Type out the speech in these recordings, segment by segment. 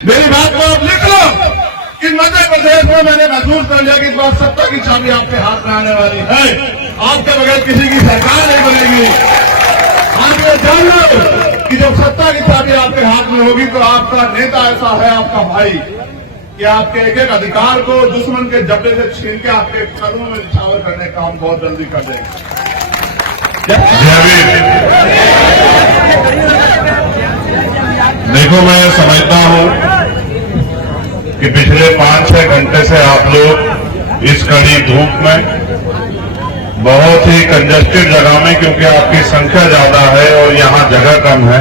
मेरी बात को आप लिख लो कि मध्य प्रदेश में मैंने महसूस कर लिया कि इस बार सत्ता की चाबी आपके हाथ में आने वाली है। आपके बगैर किसी की सरकार नहीं बनेगी। आप ये जान लो कि जब सत्ता की चाबी आपके हाथ में होगी तो आपका नेता ऐसा है, आपका भाई, कि आपके एक एक अधिकार को दुश्मन के जब्बे से छीन के आपके कदमों में निछावर करने का काम बहुत जल्दी कर देगा। देखो, मैं समझता हूं कि पिछले 5-6 घंटे से आप लोग इस कड़ी धूप में बहुत ही कंजस्टेड जगह में, क्योंकि आपकी संख्या ज्यादा है और यहां जगह कम है,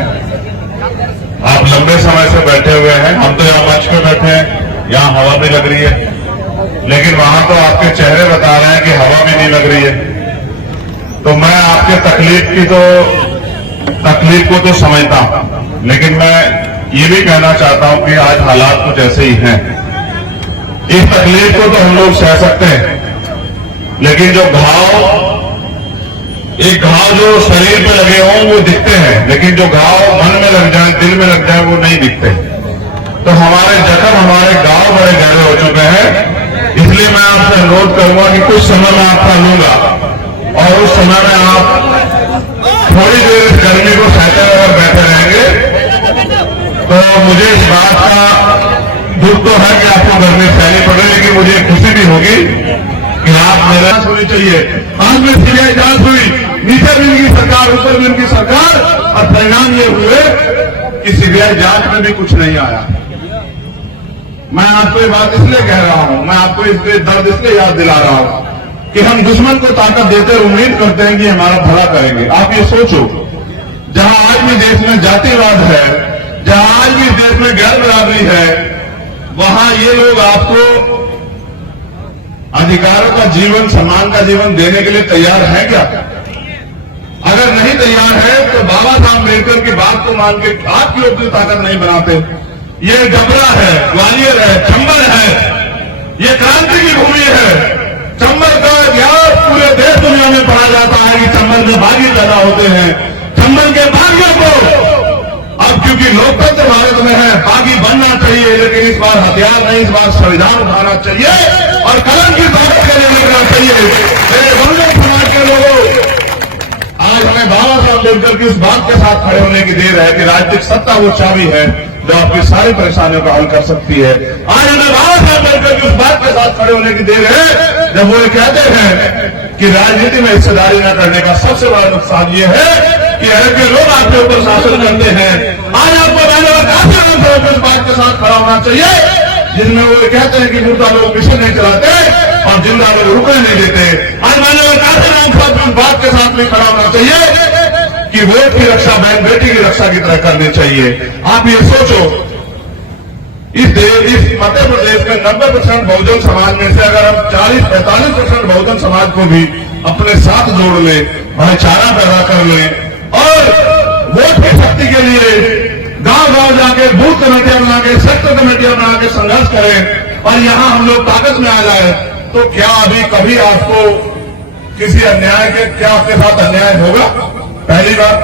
आप लंबे समय से बैठे हुए हैं। हम तो यहां मंच पे बैठे हैं, यहां हवा भी लग रही है, लेकिन वहां तो आपके चेहरे बता रहे हैं कि हवा भी नहीं लग रही है। तो मैं आपके तकलीफ को तो समझता हूं, लेकिन मैं ये भी कहना चाहता हूं कि आज हालात कुछ ऐसे ही हैं। इस तकलीफ को तो हम लोग सह सकते हैं, लेकिन जो एक घाव जो शरीर पे लगे हों वो दिखते हैं, लेकिन जो घाव मन में लग जाए, दिल में लग जाए, वो नहीं दिखते। तो हमारे जख्म, हमारे घाव बड़े गहरे हो चुके हैं। इसलिए मैं आपसे अनुरोध करूंगा कि कुछ समय में आपका लूंगा और उस समय में आप थोड़ी देर इस गर्मी को सहते हुए अगर बैठे रहेंगे तो मुझे इस बात का दुख तो है कि आपको गर्मी सहनी पड़ रही, लेकिन मुझे खुशी भी होगी कि आप मेरा होनी चाहिए। आज में सीबीआई जांच हुई, नीचे भी इनकी सरकार, ऊपर भी इनकी सरकार, और परिणाम ये हुए कि सीबीआई जांच में भी कुछ नहीं आया। मैं आपको ये बात इसलिए कह रहा हूं, मैं आपको इसलिए दर्द इसलिए याद दिला रहा हूं कि हम दुश्मन को ताकत देते उम्मीद करते हैं कि हमारा भला करेंगे। आप ये सोचो, जहां आज भी देश में जातिवाद है, जहां आज भी देश में गैर बराबरी है, वहां ये लोग आपको अधिकारों का जीवन, सम्मान का जीवन देने के लिए तैयार है क्या? अगर नहीं तैयार है तो बाबा साहब अम्बेडकर की बात को मान के आपकी लोग की ताकत नहीं बनाते। ये डबरा है, ग्वालियर है, चंबल है, ये क्रांति की भूमि है। चंबल का इतिहास पूरे देश दुनिया में पढ़ा जाता है कि चंबल में बागी पैदा होते हैं। चंबल के बागियों को अब क्योंकि लोकतंत्र भारत में है, बागी बनना चाहिए, लेकिन इस बार हथियार नहीं, इस बार संविधान उठाना चाहिए और कलम की ताकत के लिए निकलना चाहिए। मेरे बहुजन समाज के लोगों, आज हमें बाबा साहब अम्बेडकर की इस बात के साथ खड़े होने की देर है कि राजनीतिक सत्ता वो चाबी है जो आपकी सारी परेशानियों का हल कर सकती है। आज हमें बाबा साहब अम्बेडकर की उस बात के साथ खड़े होने की देर है जब वो ये कहते हैं कि राजनीति में हिस्सेदारी न करने का सबसे बड़ा नुकसान ये है कि अरब के लोग आपके ऊपर शासन करते हैं। आज आपको इस बात के साथ खड़ा होना चाहिए जिनमें वो कहते हैं कि मुर्दा लोग मिशन नहीं चलाते और जिंदा लोग रुकने नहीं देते। आज इस बात के साथ में खड़ा होना चाहिए कि वोट की रक्षा बहन बेटी की रक्षा की तरह करनी चाहिए। आप ये सोचो, इस मध्य प्रदेश में 90% बहुजन समाज में से अगर हम 40-45% बहुजन समाज को भी अपने साथ जोड़ लें, भाईचारा पैदा कर लें और वोट की शक्ति के लिए गांव-गांव जाके बूथ कमेटियां बना के, सेक्टर कमेटियां बना के संघर्ष करें और यहां हम लोग ताकत में आ जाए, तो क्या अभी कभी आपको किसी अन्याय के, क्या आपके साथ अन्याय होगा? पहली बात।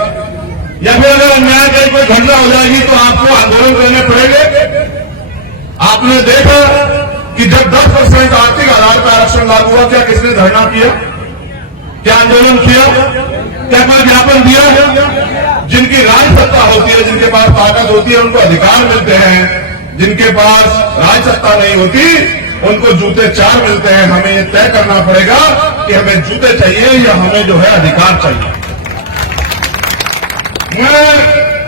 या फिर अगर अन्याय की कोई घटना हो जाएगी तो आपको आंदोलन करने पड़ेंगे। आपने देखा कि जब 10% आर्थिक आधार पर आरक्षण लागू हुआ, क्या किसने धरना किया? क्या आंदोलन किया? क्या कोई ज्ञापन दिया? जिनकी राज सत्ता होती है, जिनके पास ताकत होती है, उनको अधिकार मिलते हैं। जिनके पास राज सत्ता नहीं होती, उनको जूते 4 मिलते हैं। हमें ये तय करना पड़ेगा कि हमें जूते चाहिए या हमें जो है अधिकार चाहिए। मैं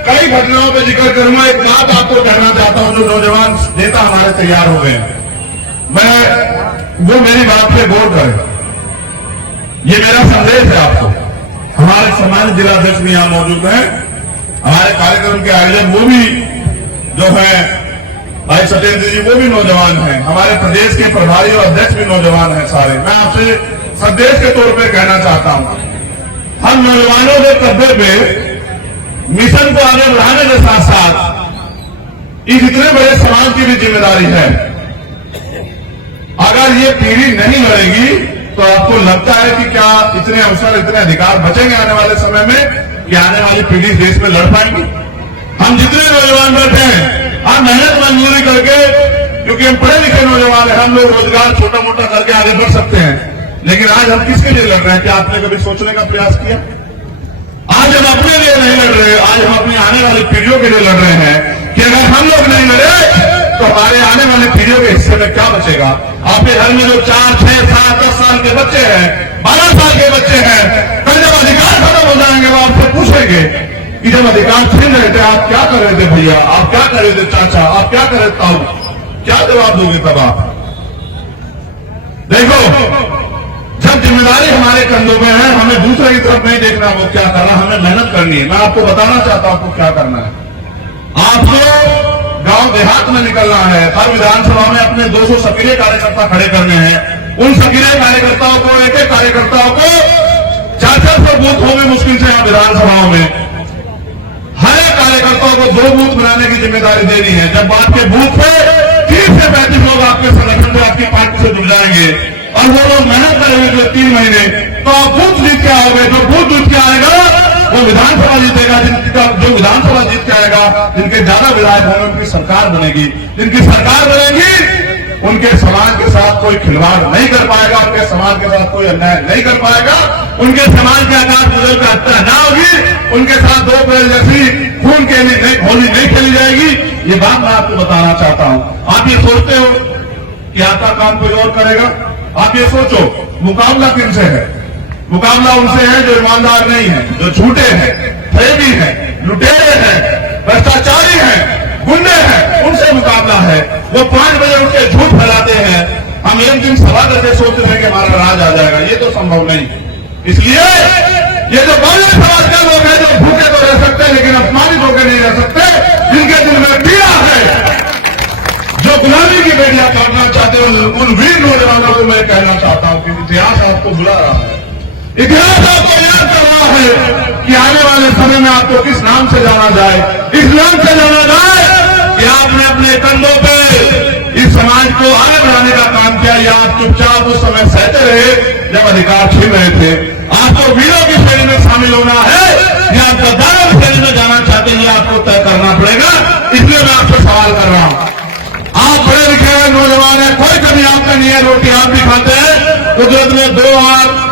कई घटनाओं पर जिक्र करूंगा। एक बात आपको कहना चाहता हूं, जो नौजवान नेता हमारे तैयार हो गए, वो मेरी बात पे गौर करें। ये मेरा संदेश है आपको। हमारे सम्मानित जिलाध्यक्ष भी यहां मौजूद हैं, हमारे कार्यक्रम के आयोजक वो भी जो है भाई सत्येंद्र जी, वो भी नौजवान हैं। हमारे प्रदेश के प्रभारी और अध्यक्ष भी नौजवान हैं सारे। मैं आपसे संदेश के तौर पर कहना चाहता हूं, हम नौजवानों के कब्जे पे मिशन को आगे बढ़ाने के साथ साथ इस इतने बड़े समाज की भी जिम्मेदारी है। अगर ये पीढ़ी नहीं लड़ेगी तो आपको लगता है कि क्या इतने अवसर, इतने अधिकार बचेंगे आने वाले समय में कि आने वाली पीढ़ी देश में लड़ पाएंगी? हम जितने नौजवान बैठे हैं, हम मेहनत मजदूरी करके, क्योंकि हम पढ़े लिखे नौजवान हैं, हम लोग रोजगार छोटा मोटा करके आगे बढ़ सकते हैं। लेकिन आज हम किसके लिए लड़ रहे हैं? क्या आपने कभी सोचने का प्रयास किया? आज हम अपने लिए नहीं लड़ रहे, आज हम अपनी आने वाली पीढ़ियों के लिए लड़ रहे हैं कि अगर हम लोग नहीं लड़े तो हमारे आने वाली पीढ़ियों के हिस्से में क्या बचेगा। आपके घर में जो 4, 6, 7, 10 साल के बच्चे हैं, 12 साल के बच्चे हैं, कल जब अधिकार खत्म हो जाएंगे वो आपसे पूछेंगे कि जब अधिकार छीन रहे थे आप क्या कर रहे थे भैया, आप क्या कर रहे थे चाचा, आप क्या कर रहे थे ताऊ? क्या जवाब दोगे तब आप? देखो, जब जिम्मेदारी हमारे कंधों में है, हमें दूसरे की तरफ नहीं देखना वो क्या करना, हमें मेहनत करनी है। मैं आपको बताना चाहता हूं आपको क्या करना है। आपको गांव देहात में निकलना है। हर विधानसभा में अपने 200 सक्रिय कार्यकर्ता खड़े करने हैं। उन सक्रिय कार्यकर्ताओं को, एक एक कार्यकर्ताओं को 400 बूथ होंगे मुश्किल से यहाँ विधानसभाओं में। हर एक कार्यकर्ताओं को 2 बूथ बनाने की जिम्मेदारी देनी है। जब आपके बूथ पे 30 से 35 लोग आपके संगठन से, आपकी पार्टी से जुड़ जाएंगे और वो लोग मेहनत करेंगे जो 3 महीने, तो आप बूथ जीत के आओगे। जो बूथ जीत के आएगा वो विधानसभा जीतेगा। जो विधानसभा जीत के आएगा, जिनके ज्यादा विधायक होंगे उनकी सरकार बनेगी। जिनकी सरकार बनेगी उनके समाज के साथ कोई खिलवाड़ नहीं कर पाएगा, उनके समाज के साथ कोई अन्याय नहीं कर पाएगा, उनके समाज के आकाश गुजर का हत्या ना होगी, उनके साथ 2 अप्रैल जैसी खून के होली नहीं खेली जाएगी। ये बात मैं आपको बताना चाहता हूं। आप ये सोचते हो कि आपका काम कोई और करेगा? आप ये सोचो, मुकाबला किनसे है? मुकाबला उनसे है जो ईमानदार नहीं है, जो झूठे हैं, फरेबी हैं, लुटेरे हैं, भ्रष्टाचारी हैं, गुंडे हैं, उनसे मुकाबला है। वो 5 बजे उठ के झूठ फैलाते हैं। हम एक दिन सभा करके सोचते हैं कि हमारा राज आ जाएगा, ये तो संभव नहीं। इसलिए ये जो बहुजन समाज के लोग हैं जो भूखे तो रह सकते हैं लेकिन अपमानित होकर नहीं रह सकते, जिनके दिल में पीड़ा है, जो गुलामी की बेड़ियां काटना चाहते हैं, उन वीर नौजवानों को मैं कहना चाहता हूं कि इतिहास आपको बुला रहा है। इतिहास आपको याद कर रहा है कि आने वाले समय में आपको किस नाम से जाना जाए। इस नाम से जाना जाए कि आपने अपने कंधों पे इस समाज को आगे बढ़ाने का काम किया, या आप चुपचाप उस समय सहते रहे जब अधिकार छीन रहे थे। आपको वीरों की श्रेणी में शामिल होना है या आप गद्दारों की श्रेणी में जाना चाहते हैं, आपको तय करना पड़ेगा। इसलिए मैं आपसे सवाल कर रहा हूं। आप पढ़े लिखे हैं, नौजवान है, कोई कमी आपका नहीं है, रोटी आप भी खाते हैं, कुदरत में 2 हाथ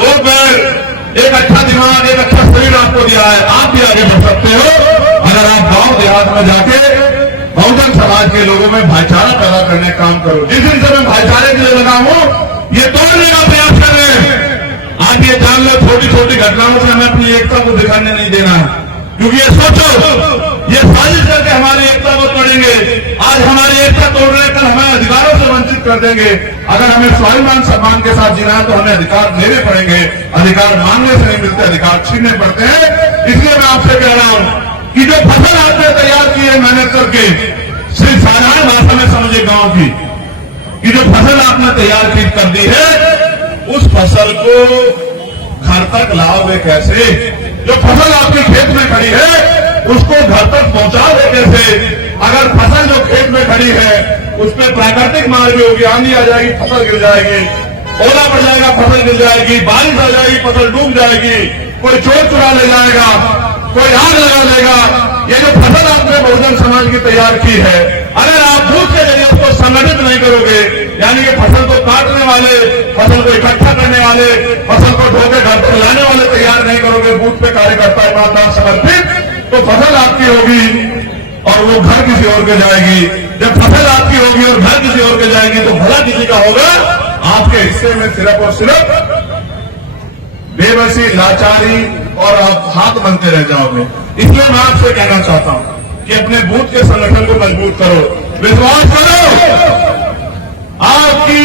2 पैर, एक अच्छा दिमाग, एक अच्छा शरीर आपको दिया है। आप भी आगे बढ़ सकते हो अगर आप गांव देहात में जाके बहुजन समाज के लोगों में भाईचारा पैदा करने का काम करो। जिस दिन से मैं भाईचारे के लिए लगा हूं, ये तोड़ने का प्रयास कर रहे हैं। आज ये जान लो, छोटी छोटी घटनाओं से हमें अपनी एकता को दिखाने नहीं देना है, क्योंकि ये सोचो, ये साजिश करके हमारी एकता को तोड़ेंगे। आज हमारी एकता तोड़ रहे हैं, कल हमें अधिकारों से वंचित कर देंगे। अगर हमें स्वाभिमान सम्मान के साथ जीना है तो हमें अधिकार लेने पड़ेंगे। अधिकार मांगने से नहीं मिलते, अधिकार छीनने पड़ते हैं। इसलिए मैं आपसे कह रहा हूं कि जो फसल आपने तैयार की है मेहनत करके, सिर्फ साधारण भाषा में समझे गांव की, कि जो फसल आपने तैयार की कर दी है, उस फसल को घर तक लाओगे कैसे? जो फसल आपके खेत में खड़ी है उसको घर तक पहुंचाओगे कैसे? अगर फसल जो खेत में खड़ी है उस पर प्राकृतिक मार भी होगी, आंधी आ जाएगी, फसल गिर जाएगी, ओला पड़ जाएगा, फसल गिर जाएगी, बारिश आ जाएगी, फसल डूब जाएगी, कोई चोर चुरा ले जाएगा, कोई आग लगा देगा। ये जो फसल आपने बहुजन समाज की तैयार की है, अगर आप बूथ के जरिए उसको संगठित नहीं करोगे, यानी कि फसल को काटने वाले, फसल को इकट्ठा करने वाले, फसल को ढोके घर तक लाने वाले तैयार नहीं करोगे, बूथ पे कार्यकर्ता ईमानदार समर्पित, तो फसल आपकी होगी और वो घर किसी और के जाएगी। जब फसल आपकी होगी और घर किसी और के जाएगी तो भला किसी का होगा? आपके हिस्से में सिर्फ और सिर्फ बेबसी, लाचारी और आप हाथ बनते रह जाओगे। इसलिए मैं आपसे कहना चाहता हूं कि अपने बूथ के संगठन को मजबूत करो, विश्वास करो। आपकी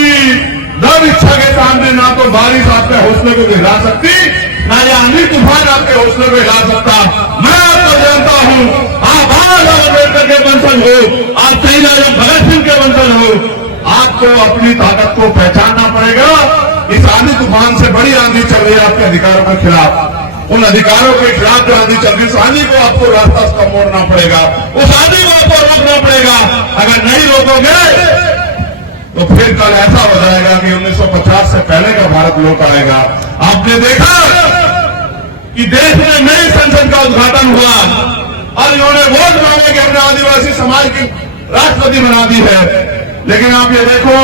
दृढ़ इच्छा के सामने ना तो बारिश आपके हौसले को गिरा सकती, ना ये आंधी तूफान आपके हौसले को हिला सकता। मैं आपको जानता हूं, आप अम्बेडकर के वंशज हो, आप शहीद आजम भगत सिंह के वंशज हो। आपको अपनी ताकत को पहचानना पड़ेगा। इस आंधी तूफान से बड़ी आंधी चल रही है आपके अधिकारों के खिलाफ। उन अधिकारों के खिलाफ जो आंधी चल रही है, उस आंधी को आपको रास्ता उसका मोड़ना पड़ेगा, उस आंधी को आपको रोकना पड़ेगा। अगर नहीं रोकोगे तो फिर कल ऐसा हो जाएगा कि 1950 से पहले का भारत लौट आएगा। आपने देखा कि देश में नई संसद का उद्घाटन हुआ, और इन्होंने वोट मांगे कि हमने आदिवासी समाज की राष्ट्रपति बना दी है। लेकिन आप ये देखो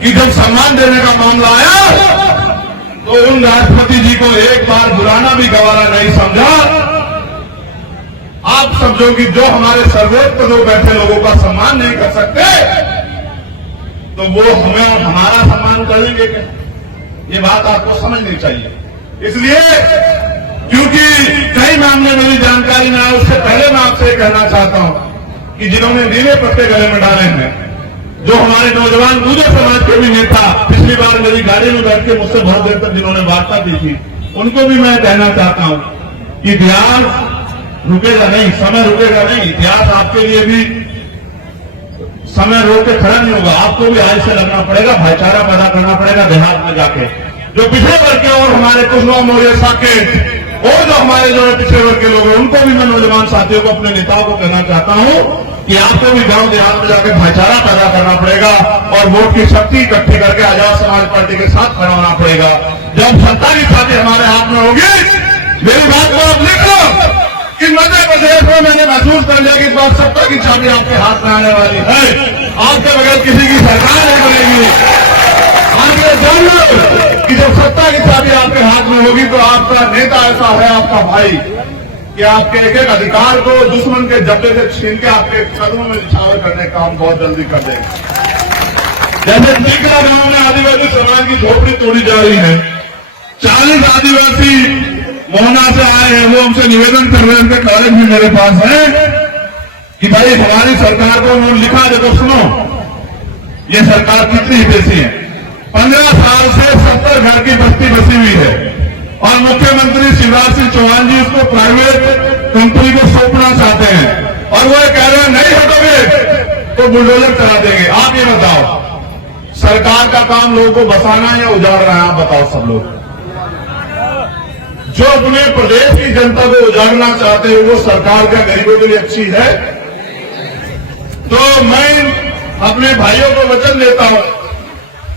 कि जब सम्मान देने का मामला आया तो उन राष्ट्रपति जी को एक बार बुलाना भी गवारा नहीं समझा। आप समझो कि जो हमारे सर्वोच्च पदों पर बैठे लोगों का सम्मान नहीं कर सकते तो वो हमें हमारा सम्मान करेंगे क्या? ये बात आपको समझनी चाहिए। इसलिए क्योंकि कई मामले मेरी जानकारी में आए, उससे पहले मैं आपसे ये कहना चाहता हूं कि जिन्होंने नीले पत्ते गले में डाले हैं, जो हमारे नौजवान गुर्जर समाज के भी नेता पिछली बार मेरी गाड़ी में बैठ के मुझसे बहुत देर तक जिन्होंने वार्ता की थी, उनको भी मैं कहना चाहता हूं कि इतिहास रुकेगा नहीं, समय रुकेगा नहीं। इतिहास आपके लिए भी समय रोक के खड़ा नहीं होगा। आपको भी आज से लगना पड़ेगा, भाईचारा पैदा करना पड़ेगा देहात में जाके। जो पिछड़े वर्ग के और हमारे कुशवा मौर्य साकेत और जो हमारे जो पिछड़े वर्ग के लोग हैं, उनको भी मैं नौजवान साथियों को, अपने नेताओं को कहना चाहता हूं कि आपको भी गांव देहात में जाकर भाईचारा पैदा करना पड़ेगा और वोट की शक्ति इकट्ठी करके आजाद समाज पार्टी के साथ खड़ा होना पड़ेगा। जब सत्ता की छाती हमारे हाथ में होगी, मेरी बात को आप लिख लो कि मध्य प्रदेश में मैंने महसूस कर लिया कि इस बार सत्ता की चाबी आपके हाथ में आने वाली है। आपके बगैर किसी की सरकार नहीं बनेगी। आप ये जान लो कि जब सत्ता की चाबी आपके हाथ में होगी तो आपका नेता ऐसा है, आपका भाई, कि आपके एक एक अधिकार को दुश्मन के जबड़े से छीन के आपके कदमों में निछावर करने का काम बहुत जल्दी कर देंगे। जैसे टीकरा गांव में आदिवासी समाज की झोपड़ी तोड़ी जा रही है, 40 आदिवासी मोहना से आए हैं, वो हमसे निवेदन कर रहे हैं, उनके कागज भी मेरे पास है कि भाई हमारी सरकार को उन्होंने लिखा है, तो सुनो ये सरकार कितनी हितैषी है। 15 साल से 70 घर की बस्ती बसी हुई है और मुख्यमंत्री शिवराज सिंह चौहान जी उसको प्राइवेट कंपनी को सौंपना चाहते हैं और वो कह रहे हैं नहीं हटोगे तो बुलडोजर चला देंगे। आप ये बताओ, सरकार का काम लोगों को बसाना है या उजाड़ रहा है? आप बताओ सब लोग। जो अपने प्रदेश की जनता को उजाड़ना चाहते हैं वो सरकार क्या गरीबों के लिए अच्छी है? तो मैं अपने भाइयों को वचन देता हूं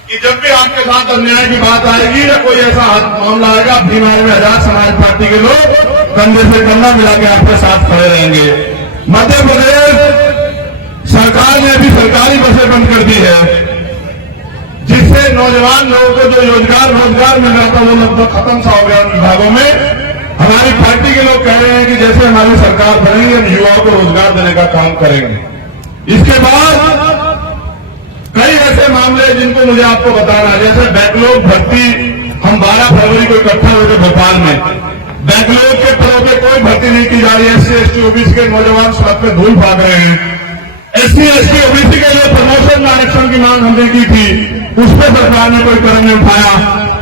कि जब भी आपके साथ अन्याय की बात आएगी या कोई ऐसा मामला आएगा, भीमार में आजाद समाज पार्टी के लोग कंधे से कंधा मिला के आपके साथ खड़े रहेंगे। मध्य प्रदेश सरकार ने अभी सरकारी बसें बंद कर दी है, जिससे नौजवान लोगों को जो रोजगार मिल रहा था वो लगभग खत्म सा हो गया उन विभागों में। हमारी पार्टी के लोग कह रहे हैं कि जैसे हमारी सरकार बनेगी हम युवाओं को रोजगार देने का काम करेंगे। इसके बाद कई ऐसे मामले जिनको मुझे आपको बताना है, जैसे बैकलॉग भर्ती हम 12 फरवरी को इकट्ठा हुए थे भोपाल में। बैकलॉग के पदों पर कोई भर्ती नहीं की जा रही है। SC ST OBC के नौजवान सड़क पे धूल भाग रहे हैं। SC ST OBC के लिए प्रमोशन में आरक्षण की मांग हमने की थी, उस पर सरकार ने कोई कदम नहीं उठाया।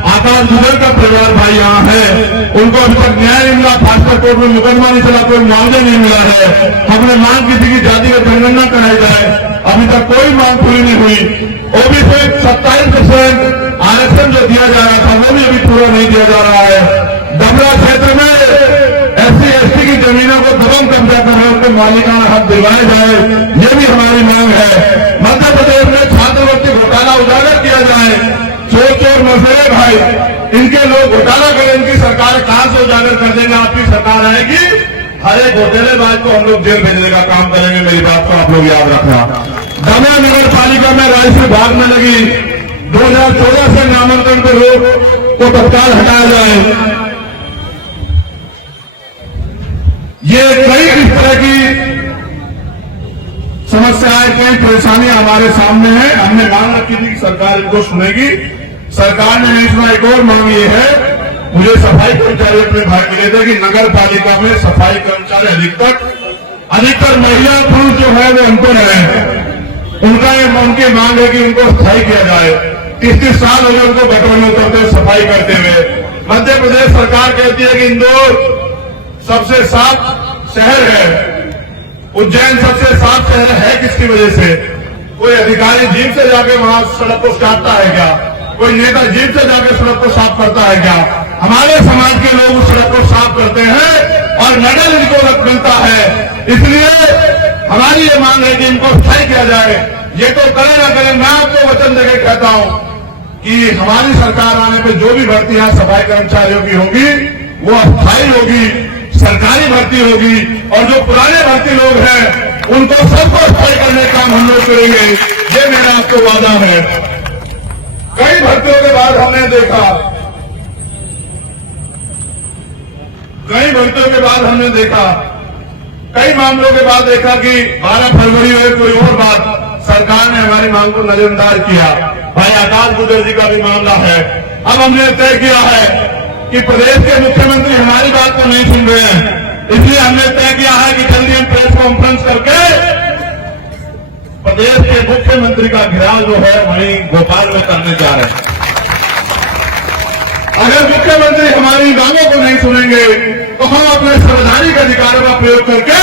आकाश दुबे का परिवार भाई यहाँ है, उनको अभी तक न्याय नहीं मिला, फास्टर कोर्ट में मुकदमा नहीं चला, कोई मुआवजा नहीं मिला है। हमने मांग की थी कि जाति का जनगणना कराई जाए, अभी तक कोई मांग पूरी नहीं हुई। OBC 27% आरक्षण जो दिया जा रहा था वो भी अभी पूरा नहीं दिया जा रहा है। डबरा क्षेत्र में SC ST की जमीनों को दबंग कब्जा करने उनके मालिकाना हक दिलवाए जाए, ये भी हमारी मांग है। मध्य प्रदेश में छात्रवृत्ति घोटाला उजागर किया जाए। चोर चोर मसले भाई, इनके लोग घोटाला करें, इनकी सरकार कहां से उजागर कर देंगे? आपकी सरकार आएगी, हर एक घोटालेबाज को हम लोग जेल भेजने का काम करेंगे। मेरी बात को आप लोग याद रखना। दमोह नगर पालिका में राजस्व विभाग में लगी 2014 से नामांकन पर रोक को तत्काल हटाया जाए। ये कई इस तरह की समस्याएं, कई परेशानियां हमारे सामने हैं। हमने मांग रखी थी कि सरकार इनको सुनेगी, सरकार ने नहीं सुना। एक और मांग ये है, मुझे सफाई कर्मचारियों में भाग मिले थे कि नगर पालिका में सफाई कर्मचारी अधिकतर महिला पुरुष जो है वो अनपढ़ है। उनकी मांग है कि उनको स्थायी किया जाए। 30 साल हो गए उनको गटर में उतरते सफाई करते हुए। मध्य प्रदेश सरकार कहती है कि इंदौर सबसे साफ शहर है, उज्जैन सबसे साफ शहर है। किसकी वजह से? कोई अधिकारी जीप से जाके वहां सड़क को काटता है क्या? कोई नेता जीप से जाके सड़क को साफ करता है क्या? हमारे समाज के लोग उस सड़क को साफ करते हैं और मेडल इनको मिलता है। इसलिए हमारी ये मांग है कि इनको स्थायी किया जाए। ये तो करें ना करें, मैं आपको वचन देकर कहता हूं कि हमारी सरकार आने पे जो भी भर्तियां सफाई कर्मचारियों की होगी वो अस्थायी होगी, सरकारी भर्ती होगी। और जो पुराने भर्ती लोग हैं उनको सबको स्थायी करने का काम हम लोग करेंगे। ये मेरा आपको वादा है। कई भर्तियों के बाद हमने देखा कई मामलों के बाद देखा कि 12 फरवरी हुए कोई और बात, सरकार ने हमारी मांग को नजरअंदाज किया। भाई आकाश गुजर जी का भी मामला है। अब हमने तय किया है कि प्रदेश के मुख्यमंत्री हमारी बात को नहीं सुन रहे हैं, इसलिए हमने तय किया है कि जल्दी हम प्रेस कॉन्फ्रेंस करके प्रदेश के मुख्यमंत्री का घेराव जो है वहीं भोपाल में करने जा रहे हैं। अगर मुख्यमंत्री हमारी मांगों को नहीं सुनेंगे तो हम अपने संवैधानिक अधिकारों का प्रयोग करके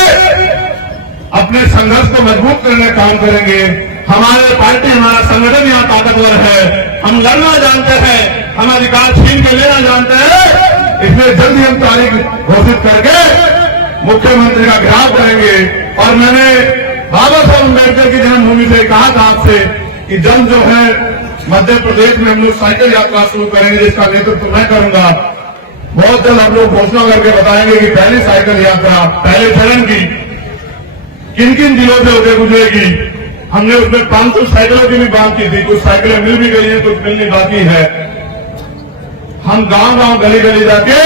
अपने संघर्ष को मजबूत करने का काम करेंगे। हमारे पार्टी, हमारा संगठन यहाँ ताकतवर है, हम लड़ना जानते हैं, हम अधिकार छीन के लेना जानते हैं। इसलिए जल्दी हम तारीख घोषित करके मुख्यमंत्री का घेराव करेंगे। और मैंने बाबा साहब अम्बेडकर की जन्मभूमि से कहा था आपसे कि जल्द जो है मध्य प्रदेश में हम लोग साइकिल यात्रा शुरू करेंगे, जिसका नेतृत्व मैं करूंगा। बहुत जल्द हम लोग घोषणा करके बताएंगे कि पहली साइकिल यात्रा पहले चरण की किन किन जिलों से होकर गुजरेगी। हमने उसमें 500 साइकिलों की भी बात की थी, कुछ साइकिलें मिल भी गई हैं, कुछ मिलनी बाकी है। हम गांव-गांव, गली-गली जाके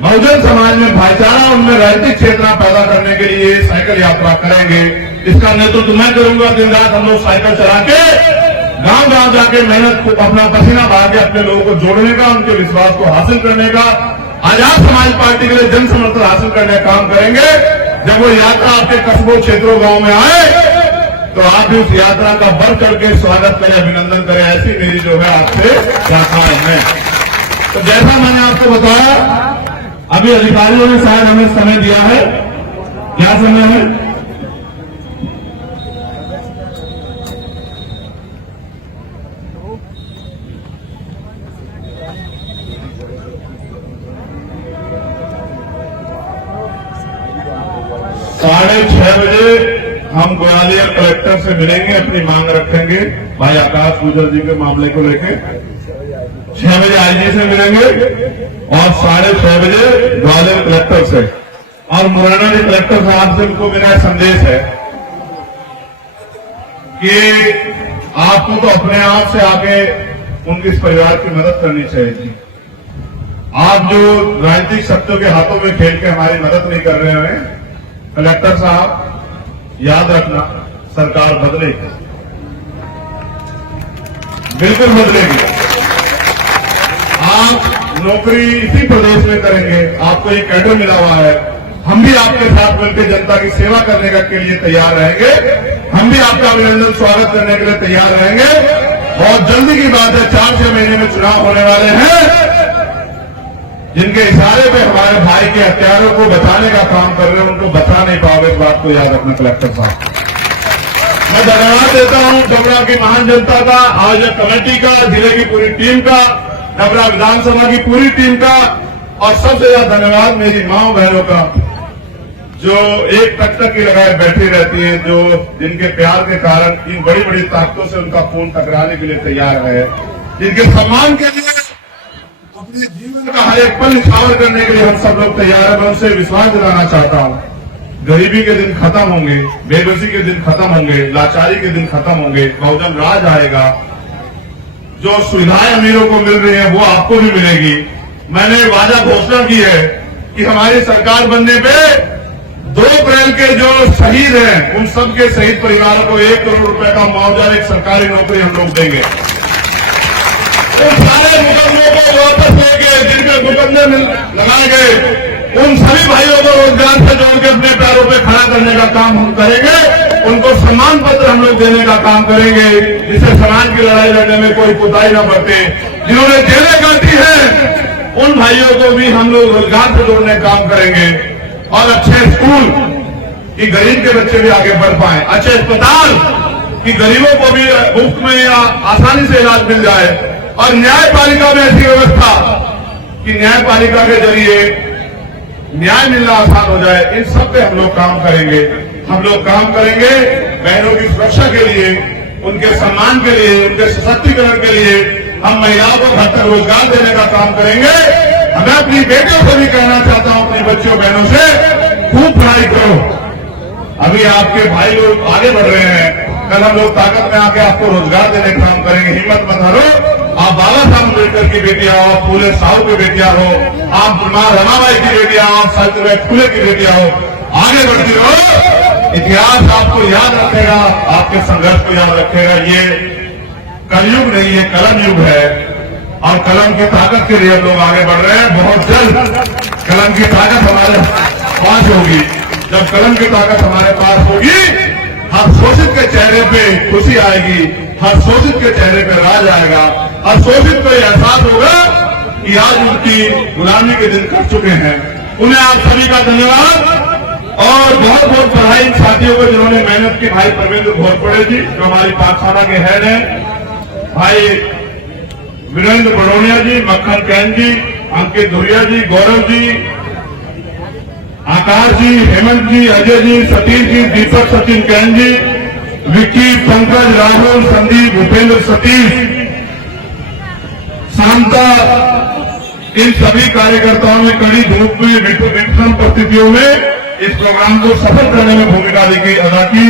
बहुजन समाज में भाईचारा, उनमें राजनीतिक चेतना पैदा करने के लिए साइकिल यात्रा करेंगे। इसका नेतृत्व मैं करूंगा। दिन रात हम लोग साइकिल चला के गांव-गांव जाके मेहनत को, अपना पसीना बहा के अपने लोगों को जोड़ने का, उनके विश्वास को हासिल करने का, आजाद समाज पार्टी के लिए जन समर्थन हासिल करने का काम करेंगे। जब वो यात्रा आपके कस्बों, क्षेत्रों, गांव में आए तो आप भी उस यात्रा का बढ़ चढ़ के स्वागत करें, अभिनंदन करें। ऐसी मेरी जो है आपसे यात्राएं हैं। तो जैसा मैंने आपको बताया, अभी अधिकारियों ने शायद हमें समय दिया है। क्या समय है? साढ़े 6 बजे हम ग्वालियर कलेक्टर से मिलेंगे, अपनी मांग रखेंगे भाई आकाश गुजर जी के मामले को लेकर। 6 बजे आईजी से मिलेंगे और 6:30 बजे ग्वालियर कलेक्टर से। और मुरैना के कलेक्टर साहब से उनको मेरा संदेश है कि आपको तो अपने आप से आके उनके इस परिवार की मदद करनी चाहिए थी। आप जो राजनीतिक शक्तियों के हाथों में खेल के हमारी मदद नहीं कर रहे हैं, कलेक्टर साहब याद रखना, सरकार बदलेगी, बिल्कुल बदलेगी। आप नौकरी इसी प्रदेश में करेंगे, आपको एक कैडर मिला हुआ है। हम भी आपके साथ मिलकर जनता की सेवा करने के लिए तैयार रहेंगे। हम भी आपका अभिनंदन, स्वागत करने के लिए तैयार रहेंगे। बहुत जल्दी की बात है, 4-6 महीने में चुनाव होने वाले हैं। जिनके इशारे पे हमारे भाई के हत्यारों को बचाने का काम कर रहे हैं, उनको बचा नहीं पाओगे, इस बात को याद रखना कलेक्टर साहब। मैं धन्यवाद देता हूं डबरा की महान जनता का, आयोजक कमेटी का, जिले की पूरी टीम का, डबरा विधानसभा की पूरी टीम का, और सबसे ज्यादा धन्यवाद मेरी माओ बहनों का, जो एक टक तक की लगाए बैठी रहती हैं, जो जिनके प्यार के कारण इन बड़ी बड़ी ताकतों से उनका खून टकराने के लिए तैयार है, जिनके सम्मान के लिए अपने जीवन का हर एक पल निछावर करने के लिए हम सब लोग तैयार हैं। मैं उनसे विश्वास दिलाना चाहता हूं, गरीबी के दिन खत्म होंगे, बेबसी के दिन खत्म होंगे, लाचारी के दिन खत्म होंगे, बहुजन राज आएगा। जो सुविधाएं अमीरों को मिल रही हैं वो आपको भी मिलेगी। मैंने वादा घोषणा की है कि हमारी सरकार बनने पे 2 अप्रैल के जो शहीद हैं उन सबके शहीद परिवारों को 1 करोड़ रुपए का मुआवजा, एक सरकारी नौकरी हम लोग देंगे। उन सारे मुकदमों को वापस लेके, जिनके मुकदमे लगाए गए, उन सभी भाइयों को रोजगार से जोड़ के अपने पैरों पे खड़ा करने का काम हम करेंगे। उनको सम्मान पत्र हम लोग देने का काम करेंगे, जिससे समाज की लड़ाई लड़ने में कोई कोताही न बरते। जिन्होंने जेलें काटी हैं उन भाइयों को भी हम लोग रोजगार से जोड़ने का काम करेंगे। और अच्छे स्कूल कि गरीब के बच्चे भी आगे बढ़ पाए, अच्छे अस्पताल कि गरीबों को भी मुफ्त में या आसानी से इलाज मिल जाए, और न्यायपालिका में ऐसी व्यवस्था कि न्यायपालिका के जरिए न्याय मिलना आसान हो जाए। इन सब पे हम लोग काम करेंगे। हम लोग काम करेंगे बहनों की सुरक्षा के लिए, उनके सम्मान के लिए, उनके सशक्तिकरण के लिए। हम महिलाओं को घर तक रोजगार देने का काम करेंगे। मैं अपनी बेटियों को भी कहना चाहता हूं, अपनी बच्चियों बहनों से खूब पढ़ाई करो। अभी आपके भाई लोग आगे बढ़ रहे हैं, कल हम लोग ताकत में आके आपको रोजगार देने का काम करेंगे। हिम्मत मत हारो। आप बाबा साहब अम्बेडकर की बेटियां हो, आप फूले साहू की बेटियां हो, आप मां रमाबाई की बेटियां हो, आप सावित्रीबाई फूले की बेटियां हो, आगे बढ़ती रहो। इतिहास आपको याद रखेगा, आपके संघर्ष को याद रखेगा। ये कलयुग नहीं, ये कलम युग है और कलम की ताकत के लिए लोग आगे बढ़ रहे हैं। बहुत जल्द कलम की ताकत हमारे पास होगी। जब कलम की ताकत हमारे पास होगी, हर शोषित के चेहरे पे खुशी आएगी, हर शोषित के चेहरे पे राज आएगा, हर शोषित को एहसास होगा कि आज उनकी गुलामी के दिन कट चुके हैं। उन्हें आप सभी का धन्यवाद और बहुत बहुत बधाई इन साथियों को जिन्होंने मेहनत की। भाई परमेंद्र घोरपड़े जी जो हमारी पाठशाला के हेड हैं, भाई वीरेंद्र बड़ोनिया जी, मक्खन कैन जी, अंकित धुरिया जी, गौरव जी, आकाश जी, हेमंत जी, अजय जी, सतीश जी, दीपक सचिन कैन जी, विक्की, पंकज, राहुल, संदीप, भूपेंद्र, सतीश, शांता, इन सभी कार्यकर्ताओं ने कड़ी धूप में विषम परिस्थितियों में इस प्रोग्राम को सफल करने में भूमिका अदा की।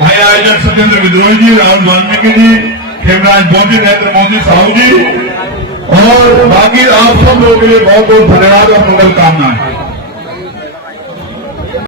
भाई आयोजक सत्येंद्र विद्रोही जी, राहुल वाल्मीकि जी, खेमराज मोदी, नरेंद्र मोदी साहू जी और बाकी आप सब लोगों के लिए बहुत बहुत धन्यवाद और मंगल कामनाएं।